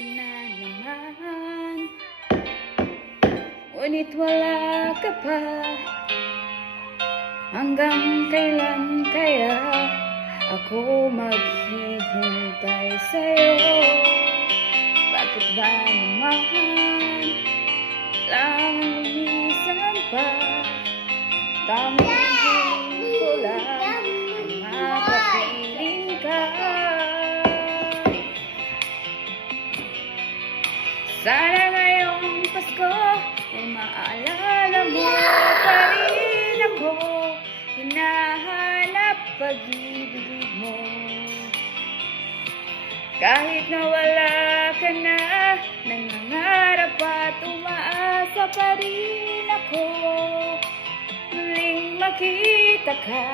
Pasko na naman, ngunit wala ka pa. Hanggang kailan kaya ako maghihintay sa'yo? Bakit ba naman lang lumisan pa? Tanging hiling ko lang makapiling ka. Sana ngayong Pasko ay maalala mo pa rin ako. Hinahanap pag-ibig mo. Kahit na wala ka na, nangangarap at umaasa pa rin ako. Muling makita ka,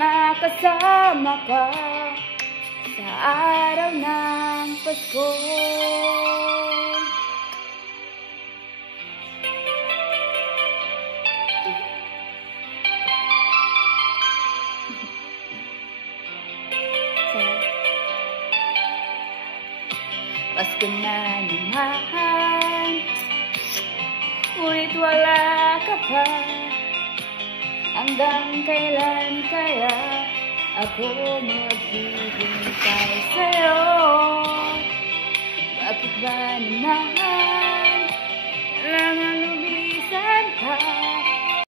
makasama ka sa araw ng Pasko. Pasko na naman, ngunit wala ka pa. Hanggang kailan kaya ako maghihintay